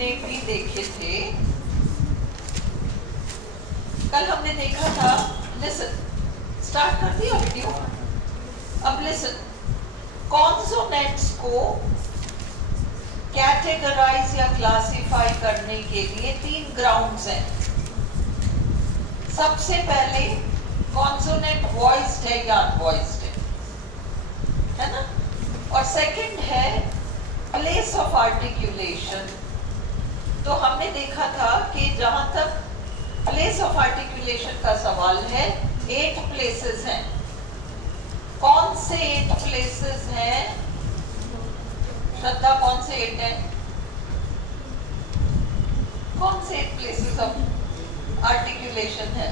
हमने भी देखे थे। कल हमने देखा था, लिसन, स्टार्ट कर दिया वीडियो। अब लिसन, कॉन्सोनेंट्स को कैटेगराइज या क्लासिफाई करने के लिए 3 ग्राउंड्स हैं। सबसे पहले कॉन्सोनेंट वॉइस्ड है या अनवॉइस्ड है ना, और सेकंड है प्लेस ऑफ आर्टिकुलेशन। तो हमने देखा था कि जहां तक प्लेस ऑफ आर्टिकुलेशन का सवाल है, 8 प्लेसेस हैं। कौन से 8 प्लेसेस हैं? श्रद्धा, कौन से 8 हैं? कौन से 8 प्लेसेस ऑफ आर्टिकुलेशन है?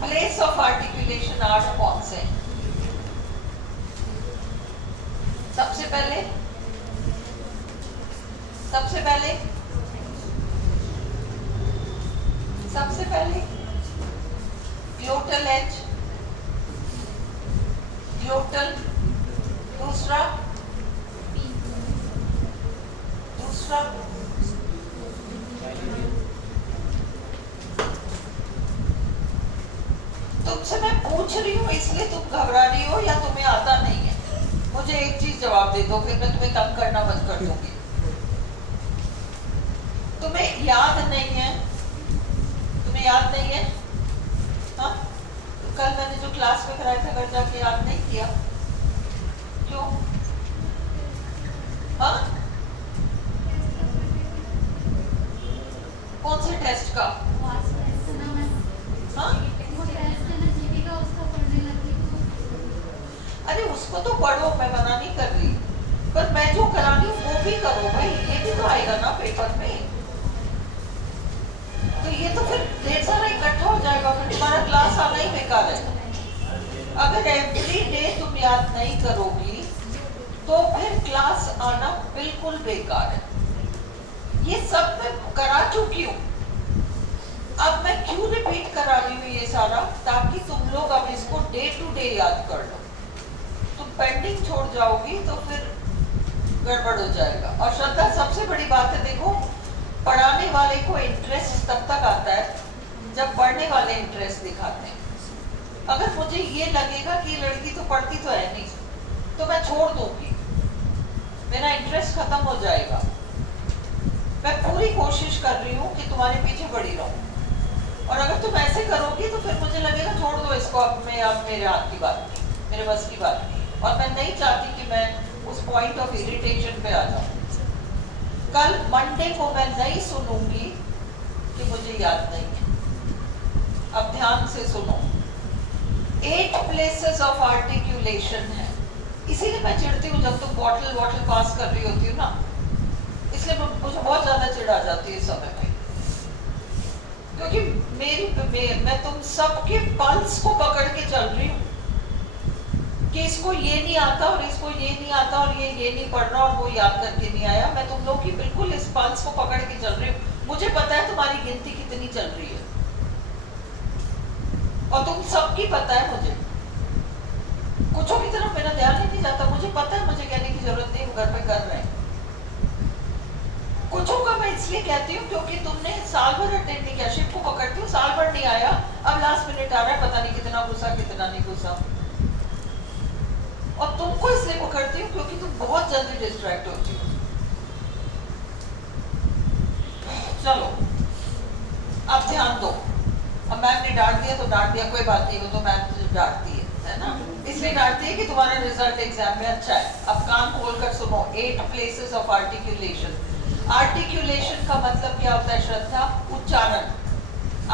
प्लेस ऑफ आर्टिकुलेशन 8 कौन से हैं? सबसे पहले ग्लोटल एज, ग्लोटल, दूसरा तुमसे मैं पूछ रही हूँ इसलिए तुम घबरा रही हो या तुम्हें आता नहीं है? मुझे एक चीज जवाब दे दो, फिर मैं तुम्हें तंग करना बंद कर दूंगी। तुम्हें याद नहीं है? हाँ? तो कल मैंने जो क्लास में कराया था, घर जाके याद नहीं किया? क्यों? हाँ? कौन से टेस्ट का? हाँ? अरे उसको तो पढ़ो, मैं मना नहीं कर रही, पर मैं जो करा रही हूँ वो भी करो भाई, ये भी तो आएगा ना पेपर में। तो ये तो फिर ढेर सारा इकट्ठा हो जाएगा, फिर तुम्हारा क्लास आना ही बेकार है। अगर एवरी डे तुम याद नहीं करोगी तो फिर क्लास आना बिल्कुल बेकार है। ये सब मैं करा चुकी हूँ, अब मैं क्यों रिपीट करा रही हूँ ये सारा? ताकि तुम लोग अब इसको डे टू डे याद कर लो। तुम पेंडिंग छोड़ जाओगी तो फिर गड़बड़ हो जाएगा। और श्रद्धा, सबसे बड़ी बात है, देखो, पढ़ाने वाले को इंटरेस्ट तब तक आता है जब पढ़ने वाले इंटरेस्ट दिखाते हैं। अगर मुझे ये लगेगा कि लड़की तो पढ़ती तो है नहीं, तो मैं छोड़ दूंगी, मेरा इंटरेस्ट खत्म हो जाएगा। मैं पूरी कोशिश कर रही हूँ कि तुम्हारे पीछे पड़ी रहूं, और अगर तुम ऐसे करोगी तो फिर मुझे लगेगा छोड़ दो इसको, अब मेरे हाथ की बात नहीं, मेरे बस की बात नहीं, और मैं नहीं चाहती कि मैं उस पॉइंट ऑफ इरिटेशन पे आ जाऊं। कल मंडे को मैं नहीं सुनूंगी कि मुझे याद नहीं है। अब ध्यान से सुनो, 8 प्लेसेस ऑफ आर्टिकुलेशन है। इसीलिए मैं चिढ़ती हूँ जब तुम बॉटल पास कर रही होती हो ना, इसलिए मुझे बहुत ज्यादा चिढ़ आ जाती है इस समय में, क्योंकि मैं तुम सबके पल्स को पकड़ के चल रही हूँ कि इसको ये नहीं आता और इसको ये नहीं आता और ये नहीं पढ़ रहा और वो याद करके नहीं आया। मैं तुम लोग की बिल्कुल इस पल्स को पकड़ के चल रही हूँ। मुझे पता है तुम्हारी गिनती कितनी चल रही है, और तुम सबकी पता है मुझे। कुछों की तरफ मेरा ध्यान ही नहीं जाता, मुझे पता है, मुझे कहने की जरूरत नहीं, वो घर पे कर रहे हैं। कुछों का मैं इसलिए कहती हूँ क्योंकि तुमने साल भर अटेंड नहीं किया। शिव को पकड़ती हूँ, साल भर नहीं आया, अब लास्ट मिनट आ रहा है, पता नहीं कितना गुस्सा कितना नहीं गुस्सा। और तुमको इसलिए पकड़ती हूँ क्योंकि तुम बहुत जल्दी डिस्ट्रैक्ट होती हो। चलो अब ध्यान दो। अब मैम ने डांट दिया तो डांट दिया, कोई बात नहीं, वो तो मैम तुझे डांटती है ना, इसलिए डांटती है कि तुम्हारा रिजल्ट एग्जाम में अच्छा है। अब कान खोल कर सुनो, 8 प्लेसेस ऑफ आर्टिकुलेशन। आर्टिकुलेशन का मतलब क्या होता है श्रद्धा? उच्चारण।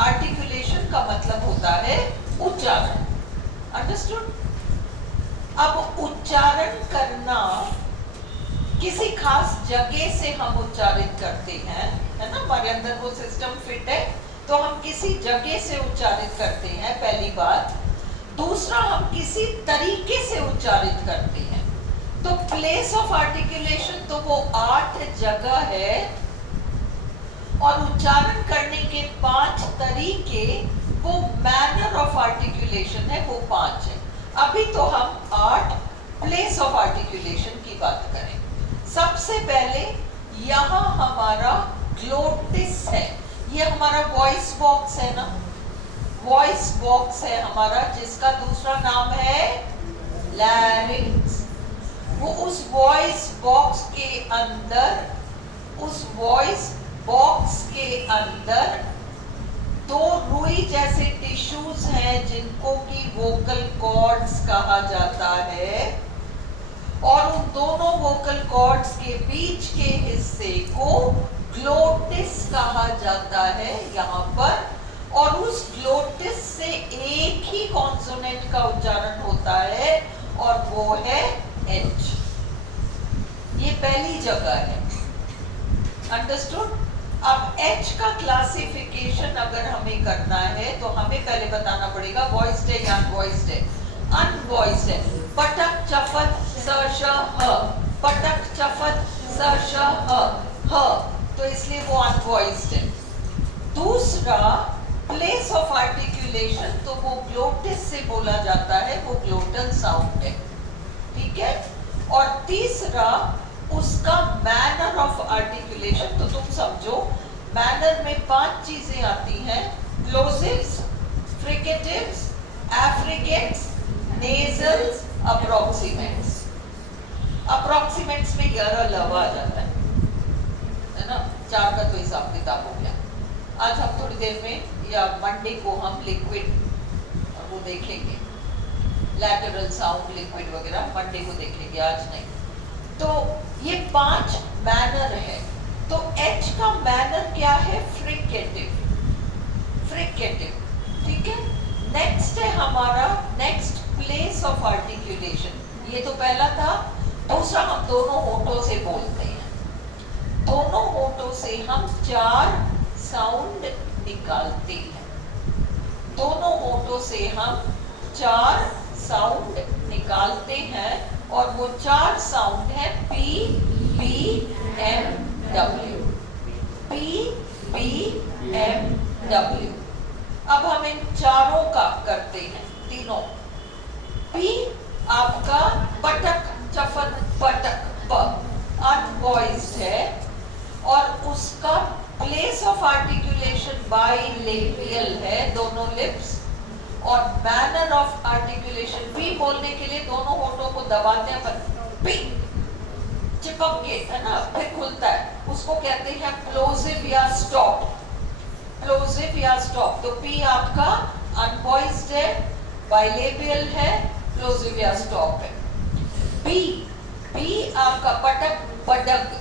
आर्टिकुलेशन का मतलब होता है उच्चारण। अंडरस्टूड? अब उच्चारण करना किसी खास जगह से हम उच्चारित करते हैं, है ना, हमारे अंदर वो सिस्टम फिट है, तो हम किसी जगह से उच्चारित करते हैं, पहली बात। दूसरा, हम किसी तरीके से उच्चारित करते हैं। तो प्लेस ऑफ आर्टिकुलेशन तो वो 8 जगह है, और उच्चारण करने के 5 तरीके, वो मैनर ऑफ आर्टिकुलेशन है, वो 5 है। अभी तो हम 8 प्लेस ऑफ आर्टिकुलेशन की बात करें। सबसे पहले यहाँ हमारा ग्लोटिस है, ये हमारा वॉइस बॉक्स है ना, वॉइस बॉक्स है हमारा, जिसका दूसरा नाम है लैरिंक्स। वो उस वॉइस बॉक्स के अंदर, उस वॉइस बॉक्स के अंदर दो रुई जैसे टिश्यूज हैं जिनको कि वोकल कॉर्ड्स कहा जाता है, और उन दोनों वोकल कॉर्ड्स के बीच के हिस्से को ग्लोटिस कहा जाता है यहाँ पर, और उस ग्लोटिस से एक ही कॉन्सोनेंट का उच्चारण होता है और वो है एच। ये पहली जगह है, अंडरस्टूड। अब एच का क्लासिफिकेशन अगर हमें करना है तो हमें पहले बताना पड़ेगा वॉइस्ड है या अनवॉइस्ड है। अनवॉइस्ड है पटक चफत स श ह, पटक चफत स श ह, तो इसलिए वो अनवॉइस्ड है। दूसरा प्लेस ऑफ आर्टिकुलेशन, तो वो ग्लोटिस से बोला जाता है, वो ग्लोटल साउंड है, ठीक है। और तीसरा उसका मैनर ऑफ आर्टिकुलेशन, तो तुम समझो मैनर में 5 चीजें आती हैं, प्लोजिव्स, फ्रिकेटिव्स, एफ्रिकेट्स, नेजल्स, अप्रोक्सीमेंट्स। अप्रोक्सीमेंट्स में यरा लव आ जाता है ना, 4 का तो हिसाब किताब हो गया। आज हम थोड़ी देर में या मंडे को हम लिक्विड वो देखेंगे, लैटरल साउंड लिक्विड वगैरह मंडे को देखेंगे, आज नहीं। तो ये 5 मैनर है। तो एच का मैनर क्या है? फ्रिकेटिव, फ्रिकेटिव, ठीक है। नेक्स्ट है हमारा, नेक्स्ट प्लेस ऑफ आर्टिकुलेशन, ये तो पहला था। दूसरा हम दोनों होठों से बोलते हैं, दोनों होठों से हम 4 साउंड निकालते हैं, दोनों होठों से हम 4 साउंड निकालते हैं, और वो 4 साउंड है P B M W, P B M W. अब हम इन चारों का करते हैं, तीनों। पी आपका पटक चफत पटक प, अनवॉइस्ड है, और उसका प्लेस ऑफ आर्टिकुलेशन बाइलेबियल है, दोनों लिप्स। और मैनर ऑफ आर्टिकुलेशन, पी बोलने के लिए दोनों होठों को दबाते हैं, पी चिपक के, है ना, फिर खुलता है, उसको कहते हैं प्लोजिव या स्टॉप, प्लोजिव या स्टॉप। तो पी आपका अनवॉइस्ड है, बाइलेबियल है, प्लोजिव या स्टॉप है। बी, बी आपका पटक बडग,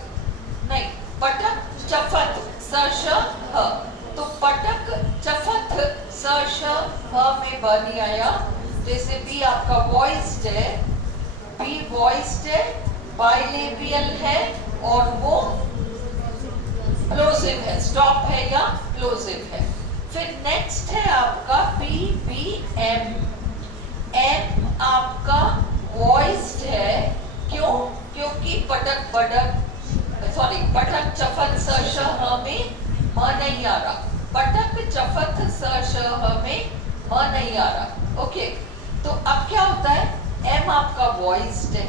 नहीं, पटक चफत स श ह, तो पटक चफत स श ह में ब नहीं आया, जैसे बी आपका वॉइस्ड है, बी वॉइस्ड है, बाइलेबियल है, और वो प्लोजिव है, स्टॉप है या प्लोजिव है। फिर नेक्स्ट है आपका पी बी एम, एम आपका वॉइस्ड है, क्यों? क्योंकि पटक बडक, सॉरी, पटक चफत स श ह में म नहीं आ रहा, पटक चफत स श ह में म नहीं आ रहा। ओके, तो अब क्या होता है, एम आपका वॉइस्ड है,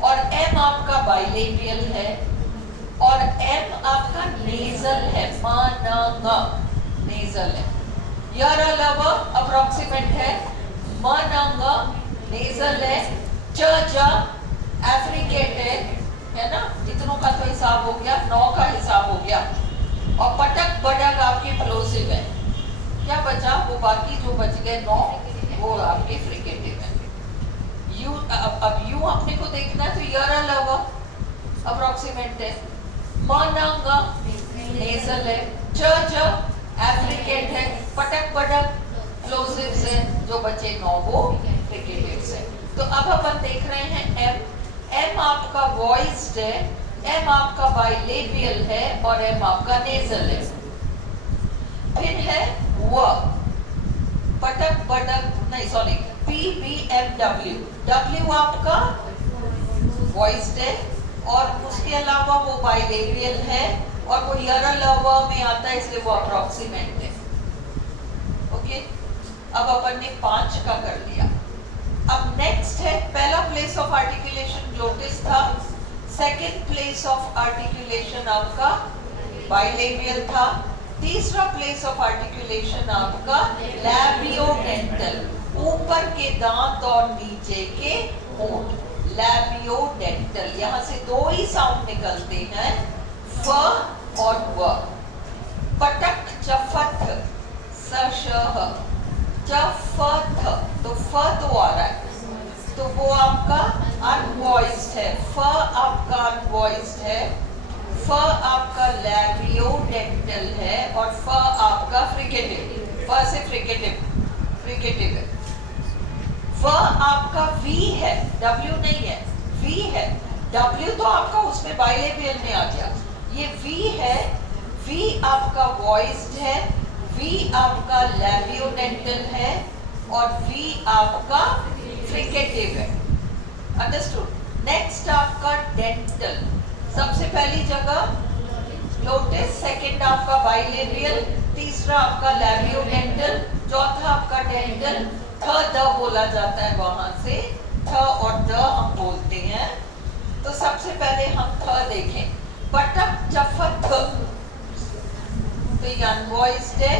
और एम आपका बाइलेबियल है, और एम आपका नेजल है, म न ग, नेजल है। यरा लव अप्रोक्सीमेट है, म न ग नेजल है, च ज एफ्रिकेट है ना, इतनों का तो हिसाब हो गया, 9 का हिसाब हो गया। और पटक बडक आपके प्लोजिव है, क्या बचा? वो बाकी जो बच गए 9, वो आपके फ्रिकेटिव है। यू, अब यू अपने को देखना है, तो यरा लव अप्रोक्सीमेट है, म न ग नेजल है, च ज एफ्रिकेट है, पटक बडक प्लोजिव है, जो बचे 9 वो फ्रिकेटिव है। तो अब अपन देख रहे हैं एम, एम आपका वॉइस्ड है, एम आपका बाइलेबियल है, और एम आपका नेजल है। फिर है व, पटक बडक, नहीं sorry, P B M W, W आपका वॉइस्ड है, और उसके अलावा वो बाइलेबियल है, और वो यरा लव में आता है, इसलिए वो अप्रोक्सीमेट है। ओके, अब अपन ने 5 का कर लिया। अब नेक्स्ट है, पहला प्लेस ऑफ आर्टिकुलेशन ग्लोटिस था, सेकंड प्लेस ऑफ आर्टिकुलेशन आपका बाइलेबियल था। तीसरा प्लेस ऑफ आर्टिकुलेशन आपका लैबियोडेंटल, ऊपर के दांत और नीचे के होंठ, लैबियोडेंटल। यहाँ से दो ही साउंड निकलते हैं, फ और व। पटक चफथ सशह, चफथ, तो फ तो आ रहा है, तो वो आपका अनवॉइस्ड है, फ आपका अनवॉइस्ड है, फ आपका लैबियोडेंटल है और फ आपका फ्रिकेटिव, फ से फ्रिकेटिव है। व आपका वी है, W नहीं है, वी है। W तो आपका उसमें बाइलेबियल में आ गया, ये वी है। वी आपका वॉइस्ड है, वी आपका लैबियोडेंटल है और वी आपका फ्रिकेटिव है। अंडरस्टूड। नेक्स्ट आपका डेंटल, सबसे पहली जगह ग्लोटिस, सेकंड आपका बाइलेबियल, तीसरा आपका लैबियोडेंटल, चौथा आपका डेंटल। थ द बोला जाता है, वहां से थ और द हम बोलते हैं। तो सबसे पहले हम थ देखें, पटक चफथ, तो ये अनवॉइस्ड है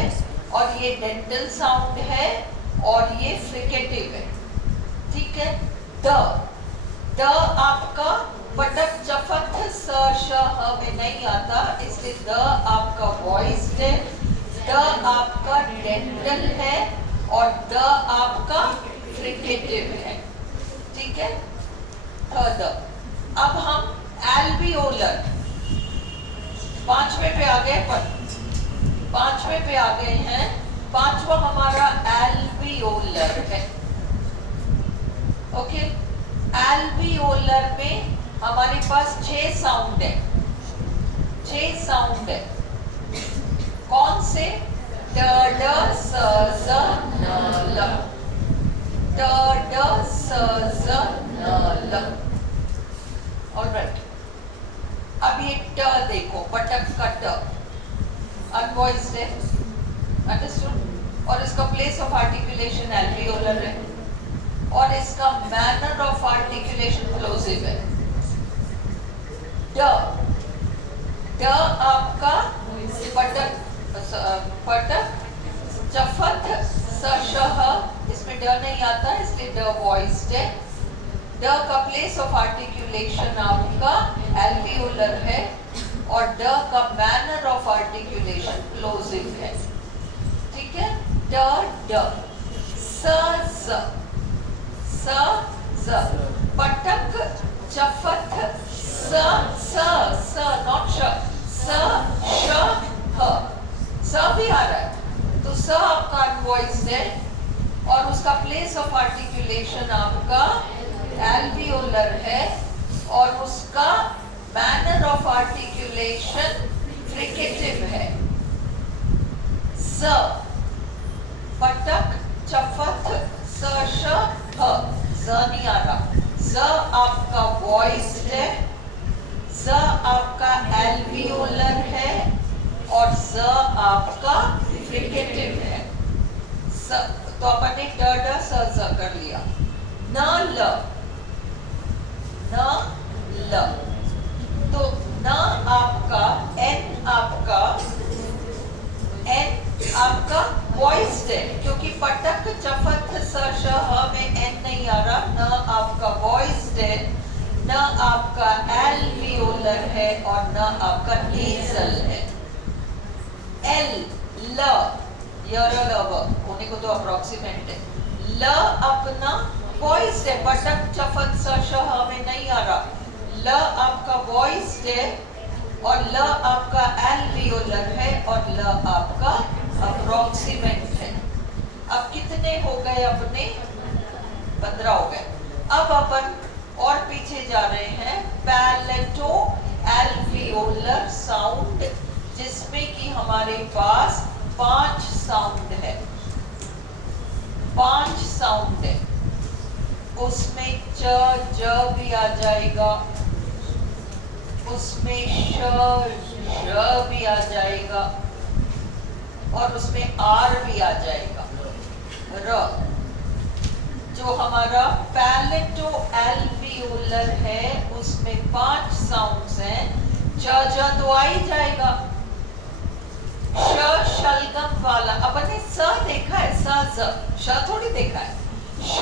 और ये डेंटल साउंड है और ये फ्रिकेटिव है, ठीक है। द आपका पटक चफथ स श ह में नहीं आता, इसलिए द आपका वॉइस्ड है, द आपका डेंटल है और द आपका फ्रिकेटिव है, ठीक है। द। अब हम एल्वियोलर, पांचवे पे आ गए, पांचवे पे आ गए हैं। पांचवा हमारा एल्वियोलर है, ओके। एल्वियोलर में हमारे पास 6 साउंड है, 6 साउंड है। कौन से? ड ड स ज न ल, ड ड स ज न ल। ऑलराइट, अब ये ट देखो, पटक का ट अनवॉइस्ड है, अंडरस्टूड, और इसका प्लेस ऑफ आर्टिकुलेशन एल्वियोलर है और इसका मैनर ऑफ आर्टिकुलेशन प्लोसिव है। ड, ड आपका पटक पटक चफथ स श ह, इसमें ड नहीं आता इसलिए ड वॉइस्ड है। ड का प्लेस ऑफ आर्टिकुलेशन आपका एल्वियोलर है और ड का मैनर ऑफ आर्टिकुलेशन प्लोसिव है, ठीक है। ड ड, स ज, स ज, पटक चफथ स स नॉट श, स श ह, स भी आ रहा है, तो स आपका अनवॉइस्ड है और उसका प्लेस ऑफ आर्टिकुलेशन आपका एल्वियोलर है और उसका मैनर ऑफ आर्टिकुलेशन फ्रिकेटिव है। स, पटक चफथ स श ह, ज नहीं आ रहा, ज आपका वॉइस्ड है, ज आपका एल्वियोलर है और ज आपका फ्रिकेटिव है। स, तो अपन ने ड ड स ज कर लिया। न ल, न ल, तो न आपका एन आपका वॉइस्ड है, क्योंकि पटक चफथ स श ह में एन नहीं आ रहा। न आपका वॉइस्ड है, न आपका एल्वियोलर है और न आपका नेजल है। एल, ल, होने को तो अप्रोक्सीमेट है। ल अपना वॉइस्ड है, पटक चफथ स श ह में नहीं आ रहा। ल आपका वॉइस्ड है और ल आपका एल्वियोलर है और ल आपका अप्रोक्सीमेट है। अब कितने हो गए अपने? 15 हो गए। अब अपन और पीछे जा रहे हैं, पैलेटो एल्वियोलर साउंड, जिसमें कि हमारे पास 5 साउंड है, 5 साउंड है। उसमें च ज भी आ जाएगा, उसमें श श भी आ जाएगा और उसमें आर भी आ जाएगा, र। जो हमारा पैलेटो एल्वियोलर है उसमें 5 साउंड्स हैं। ज तो आ ही जाएगा। श शलगम वाला अपन ने स देखा है, स ज, श थोड़ी देखा है। श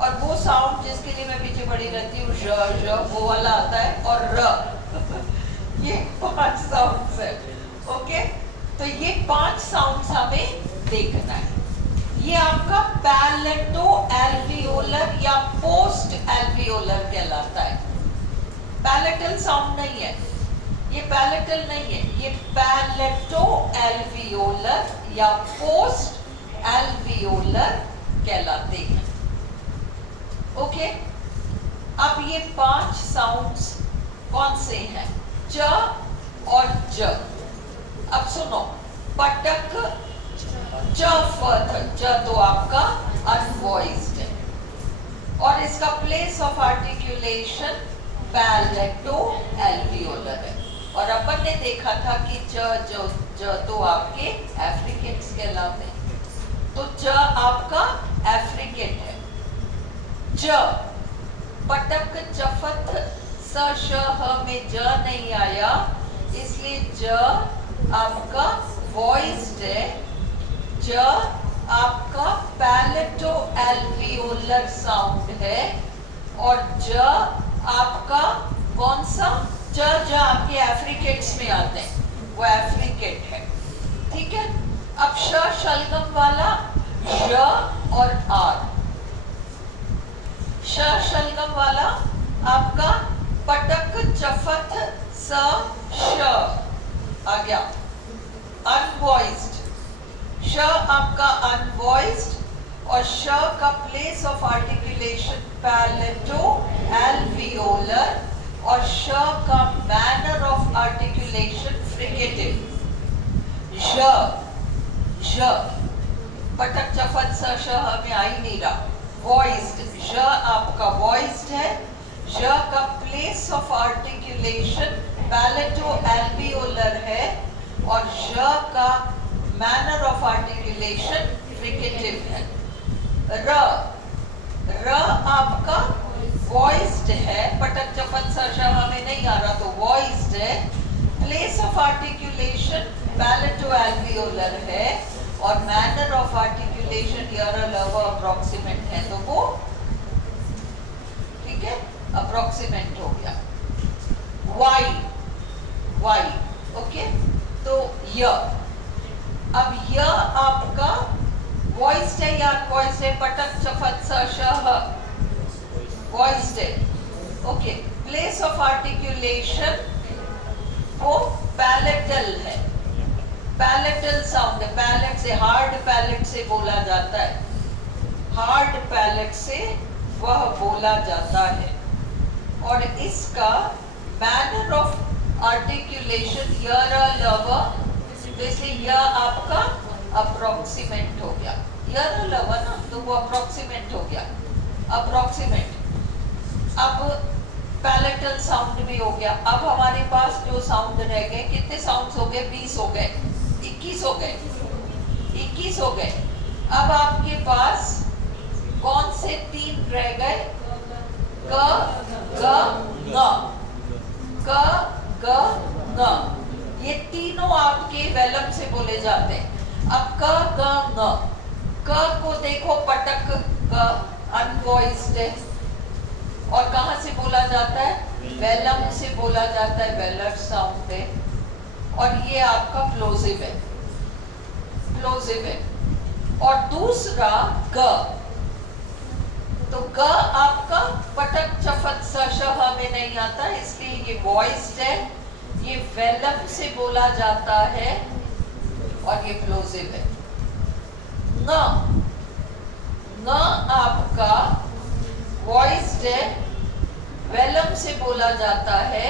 और वो साउंड जिसके लिए मैं पीछे पड़ी रहती हूँ, ज वो वाला आता है, और र ये 5 साउंड्स है। ओके, तो ये 5 साउंड्स हमें देखना है। ये आपका पैलेटो एल्वियोलर या पोस्ट एल्वियोलर कहलाता है। पैलेटल साउंड नहीं है ये, पैलेटल नहीं है ये, पैलेटो एल्वियोलर या पोस्ट एल्वियोलर कहलाते हैं। ओके, अब ये 5 साउंड्स कौन से हैं? च और ज। अब सुनो, पटक च तो आपका अनवॉइस्ड है, और इसका प्लेस ऑफ आर्टिकुलेशन पैलेटो एल्वियोलर है। और अपन ने देखा था कि ज तो आपके एफ्रिकेट्स कहलाते हैं, तो ज आपका एफ्रिकेट है। ज पटक चफत स श ह में ज नहीं आया, इसलिए ज आपका वॉइस्ड है। ज आपका पैलेटो एल्वियोलर साउंड है, और ज आपका कौन सा? ज आपके एफ्रिकेट्स में आते हैं, वो एफ्रिकेट है। ठीक है, अब श शलगम वाला श और आर। श शलगम वाला आपका पटक चफत स श आ गया, अनवॉइस्ड। श आपका अनवॉइस्ड, और श का प्लेस ऑफ आर्टिकुलेशन पैलेटो एल्वियोलर, और श का मैनर ऑफ आर्टिकुलेशन फ्रिकेटिव। ज पटक चफत स श में आ ही नहीं रहा, वॉइस्ड। ज आपका वॉइस्ड है। ज का प्लेस ऑफ आर्टिकुलेशन पैलेटो एल्वियोलर है, और ज का मैनर ऑफ आर्टिकुलेशन फ्रिकेटिव है। र आपका वॉइस्ड है, पटक चफत स श में नहीं आ रहा, तो वॉइस्ड है। प्लेस ऑफ आर्टिकुलेशन पैलेटो एल्वियोलर है, और मैनर ऑफ आर्टिकुलेशन अप्रोक्सीमेट है, तो वो ठीक है, अप्रोक्सीमेट हो गया। वाई ओके, तो य। अब य आपका वॉइस्ड है या अनवॉइस्ड है? पटक चफत स श ह वॉइस्ड है। ओके, प्लेस ऑफ आर्टिकुलेशन वो पैलेटल है, पैलेटल साउंड है। पैलेट से, हार्ड पैलेट से बोला जाता है, हार्ड पैलेट से वह बोला जाता है। और इसका मैनर ऑफ आर्टिकुलेशन तो इसलिए यह आपका अप्रोक्सीमेट हो गया। ना, तो वो अप्रोक्सीमेट हो गया, अप्रोक्सीमेट। अब पैलेटल साउंड भी हो गया। अब हमारे पास जो साउंड रह गए, कितने साउंड्स हो गए? 20 हो गए, 21 हो गए, 21 हो गए। अब आपके पास कौन से 3 रह गए? क ग ङ, क ग ङ। ये तीनों आपके वेलम से बोले जाते हैं। अब क ग ङ, क को देखो, पटक क अनवॉइस्ड है, और कहाँ से बोला जाता है? वेलम से बोला जाता है, वेलर साउंड है। और ये आपका प्लोजिव है, प्लोजिव है। और दूसरा ग, तो ग आपका पटक चफत स श ह में नहीं आता, इसलिए ये वॉइस्ड है, ये वेलम से बोला जाता है, और ये प्लोजिव है। न आपका वॉइस्ड है, वेलम से बोला जाता है,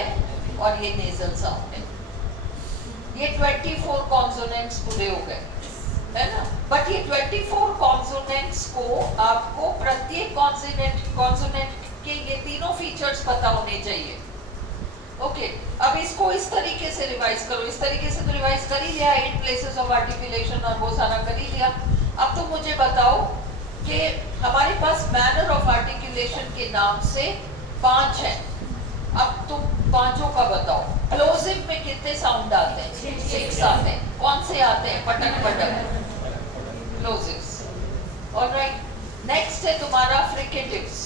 और ये नेजल साउंड है। ये 24 कॉन्सोनेंट्स पूरे हो गए, है ना? बट ये 24 कॉन्सोनेंट्स को आपको प्रत्येक कॉन्सोनेंट के ये तीनों फीचर्स पता होने चाहिए। ओके, अब इसको इस तरीके से रिवाइज करो। इस तरीके से तो रिवाइज कर ही लिया, 8 प्लेसेस ऑफ आर्टिकुलेशन और वो सारा कर ही लिया। अब तो मुझे बताओ कि हमारे पास मैनर ऑफ आर्टिकुलेशन के नाम से 5 हैं। अब तुम पांचों का बताओ। प्लोजिव में कितने साउंड आते हैं? 6 आते हैं। कौन से आते हैं? पटक पटक, प्लोजिव्स। ऑलराइट, नेक्स्ट है तुम्हारा फ्रिकेटिव्स,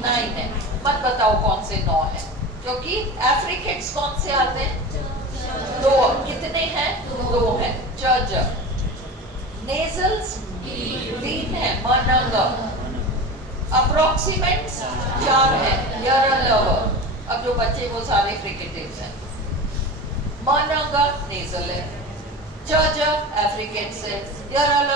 9 है। मत बताओ कौन से 9 है, क्योंकि एफ्रिकेट्स कौन से आते हैं? 2। कितने हैं? 2 हैं। च। नेजल्स 3 है। मनंग। अप्रोक्सीमेट्स 4 है। यर। अब जो बच्चे वो सारे फ्रिकेटिव्स हैं। मनंग नेजल है। च एफ्रिकेट्स है। यर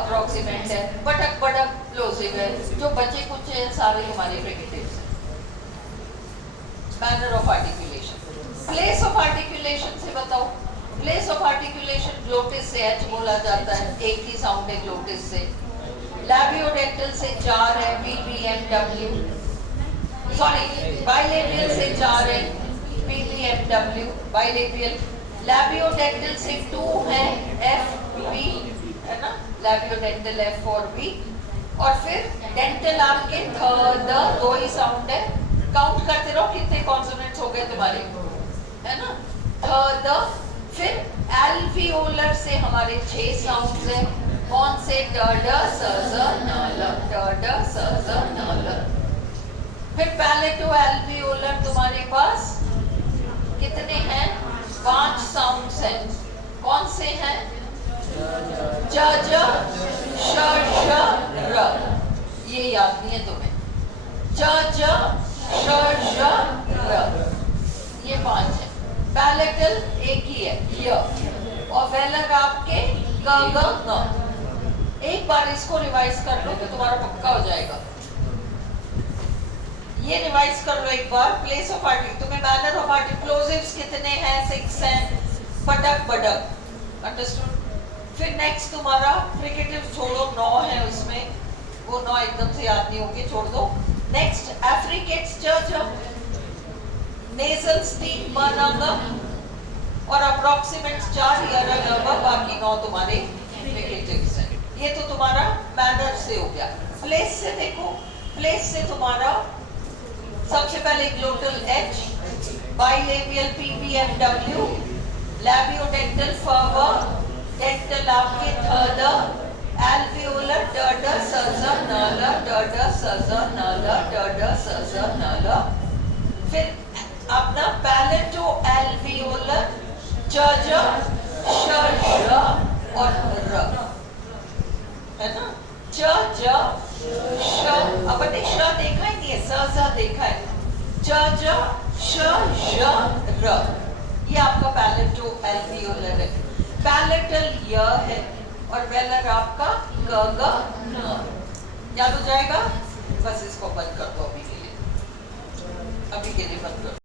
अप्रोक्सीमेट है। पटक पटक प्लोजिव है। जो बच्चे कुछ है सारे हमारे फ्रिकेटिव्स हैं। Manner of articulation. Place of articulation से बताओ। प्लेस ऑफ आर्टिकुलेशन ग्लोटिस से एच बोला जाता है, एक ही साउंड है ग्लोटिस से। लैबियोडेंटल से 4 है, B B M W. Sorry, bilabial से 4 है, B B M W bilabial. Labiodental से 2 है, एफ बी, है ना, लैबियोडेंटल एफ और बी। और फिर डेंटल आपके द 2 ही साउंड है। काउंट करते रहो कितने कॉन्सोनेंट्स हो गए तुम्हारे, है ना, द। फिर एल्वियोलर से हमारे 6 साउंड्स हैं। कौन से? ड ड स ज न ल, ड ड स ज न ल। फिर पैलेटो एल्वियोलर तुम्हारे पास कितने हैं? 5 साउंड्स हैं। कौन से हैं? ज ज श श र। ये याद नहीं है तुम्हें? ज ज श श र, ये 5 है। पैलेटल एक ही है, य। और वेलर आपके ग ग ग। एक बार इसको रिवाइज कर लो तो तुम्हारा पक्का हो जाएगा। ये रिवाइज कर लो एक बार। प्लेस ऑफ आर्टिक, तुम्हें मैनर ऑफ आर्टिक, प्लोजिव्स कितने हैं? 6 हैं। पटक पटक, अंडरस्टूड। फिर नेक्स्ट तुम्हारा फ्रिकेटिव छोड़ो, 9 है उसमें, वो 9 एकदम से याद नहीं होंगे, छोड़ दो। नेक्स्ट एफ्रिकेट्स च, नेजल्स 3 मनंग, और अप्रोक्सीमेट्स 4 यर, बाकी 9 तुम्हारे फ्रिकेटिव्स हैं। ये तो तुम्हारा मैनर से हो गया। प्लेस से देखो, प्लेस से तुम्हारा सबसे पहले glottal H, bilabial P B M W, labiodental फ, डेंटल आपके थ, एल्वियोलर ड ड स ज न ल, ड ड स ज न ल, ड ड स ज न ल। फिर अपना पैलेटो एल्वियोलर च ज श श और र, है ना। च ज श, अपन ने श देखा ही नहीं है, स ज देखा है। च ज श श र, ये आपका पैलेटो एल्वियोलर है। पैलेटल य है और वेलर आपका ग ग न। याद हो जाएगा? बस इसको बंद कर दो अभी के लिए, अभी के लिए बंद कर दो।